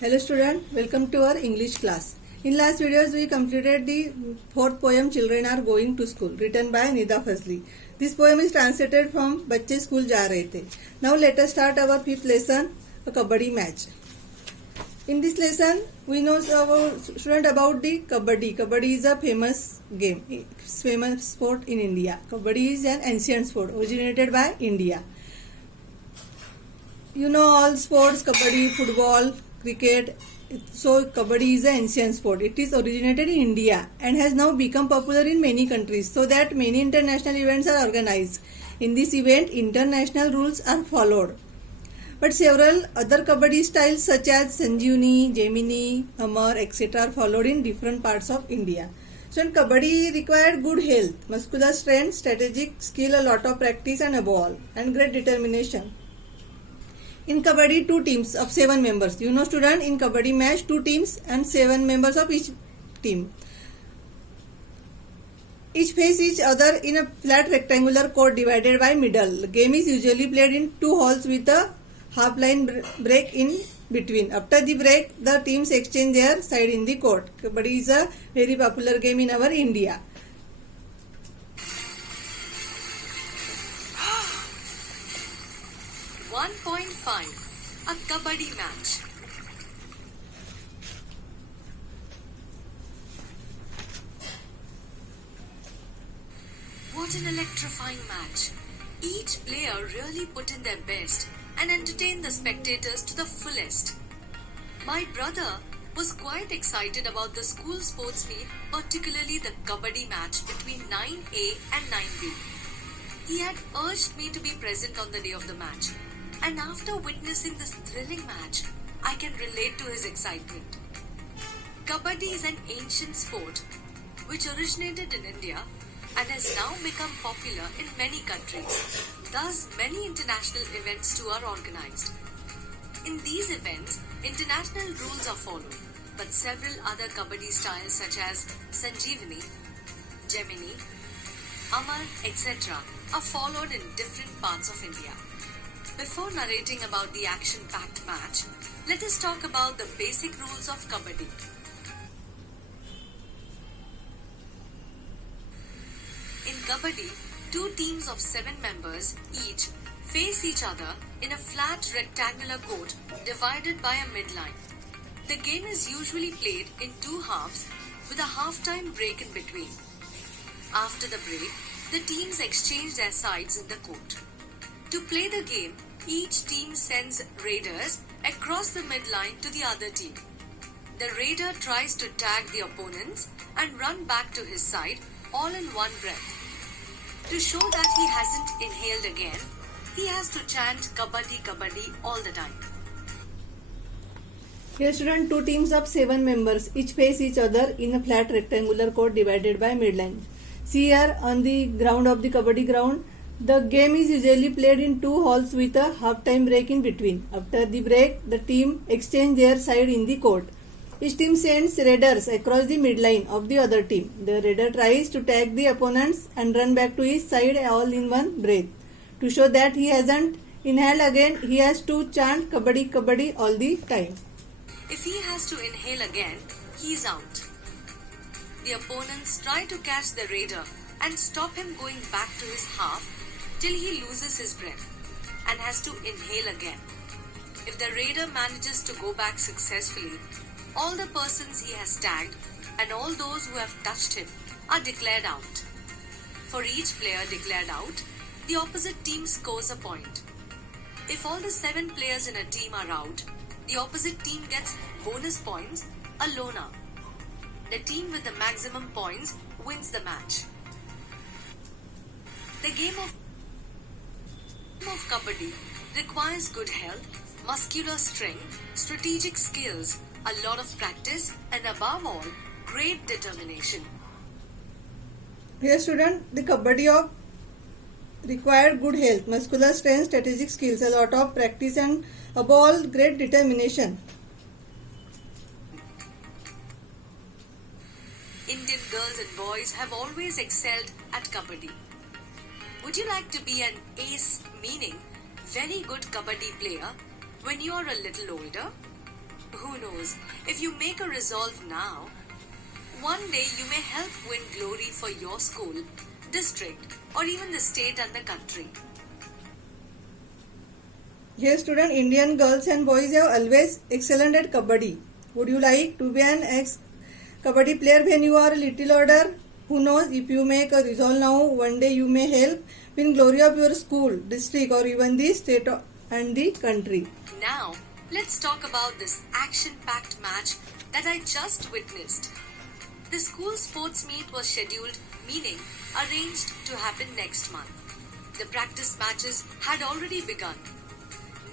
Hello student, welcome to our English class. In last videos we completed the fourth poem Children Are Going to School written by Nida Fazli. This poem is translated from बच्चे school जा रहे थे. Now let us start our fifth lesson, a kabaddi match. In this lesson we know about the kabaddi. Kabaddi is a famous game, famous sport in India. Kabaddi is an ancient sport originated by India. You know all sports, kabaddi, football, cricket. So kabaddi is an ancient sport. It is originated in India and has now become popular in many countries, so that many international events are organized. In this event, international rules are followed. But several other kabaddi styles such as Sanjeevani, Gemini, Amar, etc. are followed in different parts of India. So in kabaddi required good health, muscular strength, strategic skill, a lot of practice and above all, and great determination. In kabaddi, 2 teams of 7 members. You know student, in kabaddi match 2 teams and 7 members of each team. Each face each other in a flat rectangular court divided by middle. The game is usually played in 2 halls with a half line break in between. After the break, the teams exchange their side in the court. Kabaddi is a very popular game in our India. A kabaddi match. What an electrifying match. Each player really put in their best and entertained the spectators to the fullest. My brother was quite excited about the school sports meet, particularly the kabaddi match between 9A and 9B. He had urged me to be present on the day of the match. And after witnessing this thrilling match, I can relate to his excitement. Kabaddi is an ancient sport which originated in India and has now become popular in many countries. Thus, many international events too are organized. In these events, international rules are followed, but several other kabaddi styles such as Sanjeevani, Gemini, Amar, etc. are followed in different parts of India. Before narrating about the action-packed match, let us talk about the basic rules of kabaddi. In kabaddi, 2 teams of 7 members each face each other in a flat rectangular court divided by a midline. The game is usually played in 2 halves with a half-time break in between. After the break, the teams exchange their sides in the court. To play the game, each team sends raiders across the midline to the other team. The raider tries to tag the opponents and run back to his side all in one breath. To show that he hasn't inhaled again, he has to chant Kabaddi Kabaddi all the time. Here student, 2 teams of 7 members each face each other in a flat rectangular court divided by midline. See here on the ground of the kabaddi ground, the game is usually played in 2 halls with a half-time break in between. After the break, the team exchange their side in the court. Each team sends raiders across the midline of the other team. The raider tries to tag the opponents and run back to his side all in one breath. To show that he hasn't inhaled again, he has to chant Kabaddi Kabaddi all the time. If he has to inhale again, he is out. The opponents try to catch the raider and stop him going back to his half till he loses his breath and has to inhale again. If the raider manages to go back successfully, all the persons he has tagged and all those who have touched him are declared out. For each player declared out, the opposite team scores a point. If all the 7 players in a team are out, the opposite team gets bonus points, a lona. The team with the maximum points wins the match. The game of kabaddi requires good health, muscular strength, strategic skills, a lot of practice, and above all, great determination. Here student, the kabaddi of required good health, muscular strength, strategic skills, a lot of practice and above all, great determination. Indian girls and boys have always excelled at kabaddi. Would you like to be an ace, meaning very good kabaddi player, when you are a little older? Who knows, if you make a resolve now, one day you may help win glory for your school, district, or even the state and the country. Here student, Indian girls and boys have always excellent at kabaddi. Would you like to be an ex-kabaddi player when you are a little older? Who knows, if you make a resolve now, one day you may help win glory of your school, district, or even the state and the country. Now, let's talk about this action-packed match that I just witnessed. The school sports meet was scheduled, meaning arranged to happen next month. The practice matches had already begun.